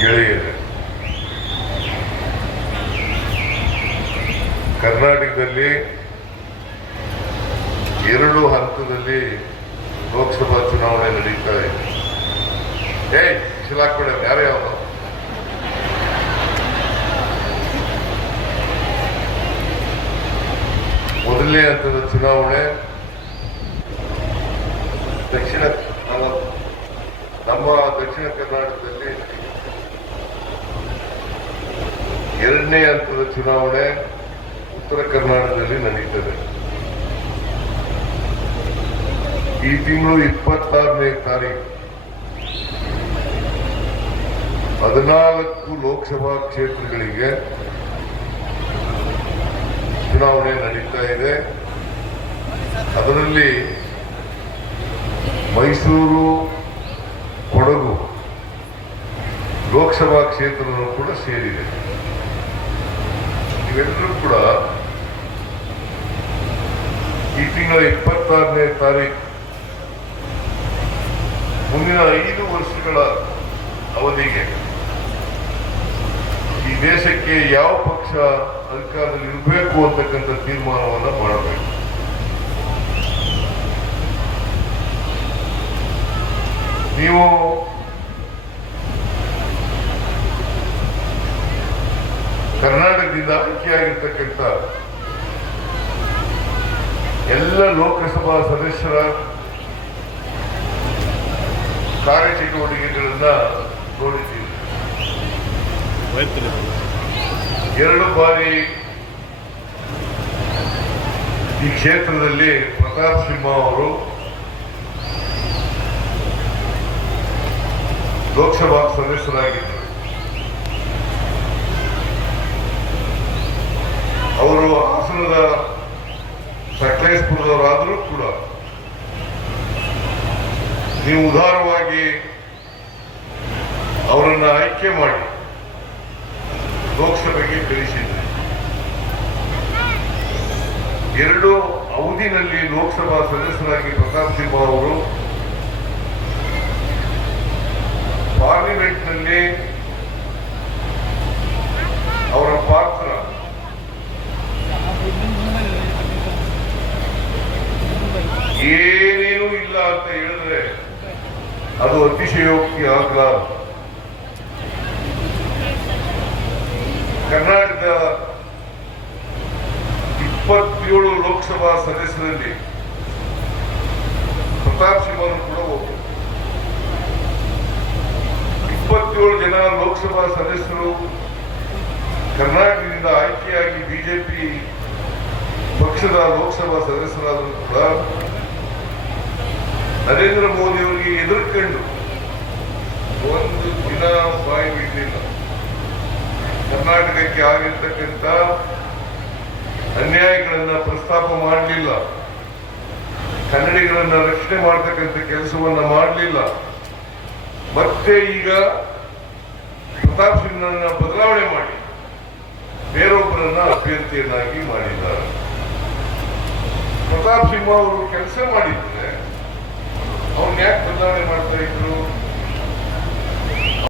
ಗೆಳೆಯರು. ಕರ್ನಾಟಕದಲ್ಲಿ ಎರಡು ಹಂತದಲ್ಲಿ ಲೋಕಸಭಾ ಚುನಾವಣೆ ನಡೀತಾ ಇದೆ. ಏಯ್ ಶಿಲಾಕ್ಬೇಡ ಯಾರೇ ಯಾವ ಮೊದಲನೇ ಹಂತದ ಚುನಾವಣೆ ದಕ್ಷಿಣ ನಮ್ಮ ದಕ್ಷಿಣ ಕರ್ನಾಟಕದಲ್ಲಿ ಎರಡನೇ ಹಂತದ ಚುನಾವಣೆ ಉತ್ತರ ಕರ್ನಾಟಕದಲ್ಲಿ ನಡೀತದೆ. ಈ ತಿಂಗಳು ಇಪ್ಪತ್ತಾರನೇ ತಾರೀಕು. ಹದಿನಾಲ್ಕು ಲೋಕಸಭಾ ಕ್ಷೇತ್ರಗಳಿಗೆ ಚುನಾವಣೆ ನಡೀತಾ ಇದೆ. ಅದರಲ್ಲಿ ಮೈಸೂರು, ಕೊಡಗು ಲೋಕಸಭಾ ಕ್ಷೇತ್ರ ಕೂಡ ಸೇರಿದೆ. ಇವೆಲ್ಲರೂ ಕೂಡ ಈ ತಿಂಗಳ ಇಪ್ಪತ್ತಾರನೇ ತಾರೀಕು ಮುಂದಿನ ಐದು ವರ್ಷಗಳ ಅವಧಿಗೆ ಈ ದೇಶಕ್ಕೆ ಯಾವ ಪಕ್ಷ ಅಧಿಕಾರದಲ್ಲಿ ಇರಬೇಕು ಅಂತಕ್ಕಂಥ ತೀರ್ಮಾನವನ್ನು ಮಾಡಬೇಕು. ನೀವು ಕರ್ನಾಟಕದಿಂದ ಆಯ್ಕೆಯಾಗಿರ್ತಕ್ಕಂಥ ಎಲ್ಲ ಲೋಕಸಭಾ ಸದಸ್ಯರ ಕಾರ್ಯಚಟುವಟಿಕೆಗಳನ್ನ ನೋಡಿದ್ದೀವಿ. ಎರಡು ಬಾರಿ ಈ ಕ್ಷೇತ್ರದಲ್ಲಿ ಪ್ರತಾಪ್ ಸಿಂಹ ಅವರು ಲೋಕಸಭಾ ಸದಸ್ಯರಾಗಿದ್ದರು. ಅವರು ಹಾಸನದ ಸಕಲೇಶ್ಪುರದವರಾದರೂ ಕೂಡ ನೀವು ಉದಾರವಾಗಿ ಅವರನ್ನ ಆಯ್ಕೆ ಮಾಡಿ ಲೋಕಸಭೆಗೆ ಕಳಿಸಿದ್ರಿ ಎರಡು ಅವಧಿನಲ್ಲಿ ಲೋಕಸಭಾ ಸದಸ್ಯರಾಗಿ ಪ್ರತಾಪ್ ಸಿಂಹ ಅವರು ಪಾರ್ಲಿಮೆಂಟ್ನಲ್ಲಿ ಅದು ಅತಿಶಯೋಕ್ತಿ ಆಗಲ್ಲ ಕರ್ನಾಟಕದ ಇಪ್ಪತ್ತೇಳು ಲೋಕಸಭಾ ಸದಸ್ಯರಲ್ಲಿ ಪ್ರತಾಪ್ ಸಿಂಹನು ಕೂಡ ಒಬ್ಬರು ಇಪ್ಪತ್ತೇಳು ಜನ ಲೋಕಸಭಾ ಸದಸ್ಯರು ಕರ್ನಾಟಕದಿಂದ ಆಯ್ಕೆಯಾಗಿ ಬಿಜೆಪಿ ಪಕ್ಷದ ಲೋಕಸಭಾ ಸದಸ್ಯರಾದರೂ ಕೂಡ ನರೇಂದ್ರ ಮೋದಿ ಅವರಿಗೆ ಎದುರ್ಕೊಂಡು ಒಂದು ದಿನ ಬಾಯಿ ಬಿಡಲಿಲ್ಲ. ಕರ್ನಾಟಕಕ್ಕೆ ಆಗಿರ್ತಕ್ಕಂಥ ಅನ್ಯಾಯಗಳನ್ನ ಪ್ರಸ್ತಾಪ ಮಾಡಲಿಲ್ಲ. ಕನ್ನಡಿಗಳನ್ನ ರಕ್ಷಣೆ ಮಾಡತಕ್ಕಂಥ ಕೆಲಸವನ್ನ ಮಾಡಲಿಲ್ಲ. ಮತ್ತೆ ಈಗ ಪ್ರತಾಪ್ ಸಿಂಹನ ಬದಲಾವಣೆ ಮಾಡಿ ಬೇರೊಬ್ಬರನ್ನ ಅಭ್ಯರ್ಥಿಯನ್ನಾಗಿ ಮಾಡಿದ್ದಾರೆ. ಪ್ರತಾಪ್ ಸಿಂಹ ಅವರು ಕೆಲಸ ಮಾಡಿದ್ರೆ ಅವ್ರನ್ನ ಯಾಕೆ ಬದಲಾವಣೆ ಮಾಡ್ತಾರೆ ಇದ್ರು?